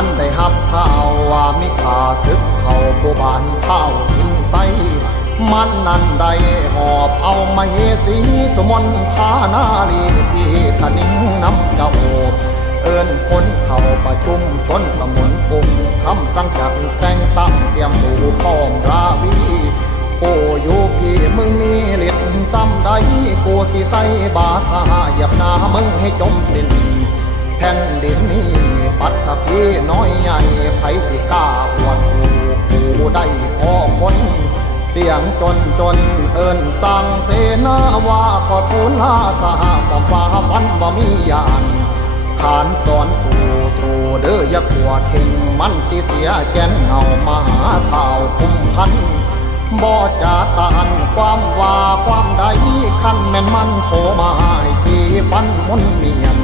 ทันได้หับข่าวว่ามีข่าศึกเข้าผู้บ้านเท่าหินใสมันนั่นได้หอบเอามาเฮสีสมนทานาลีที่ขนิ่งน้ำเจ้าเอิ้นคนเข้าประชุมชนสมุนกลุ่มคำสั่งจัดแต่งตั้งเตรียมสู่พ้องราวีโอ้อยู่พี่มึงมีฤทธิ์ซ้ำใดกูสิใส่บาทาเหยียบหน้ามึงให้จมสิ้นแผ่นดินนี้ปัตตภีน้อยใหญ่ไผสิกล้าอวดสู่กูได้พอคนเสียงจนเอิ้นสั่งเสนาว่าขอทูลลาสหความฟ้าฟันบ่มียานขานสอนสู่เด้ออย่ากลัวทิ้งมันสิเสียแก่นเงามาหาเท่าคุ้มพันบ่จะต้านความว่าความใดคันแม่นมันโผมาให้กี่ฟันมุนเมียน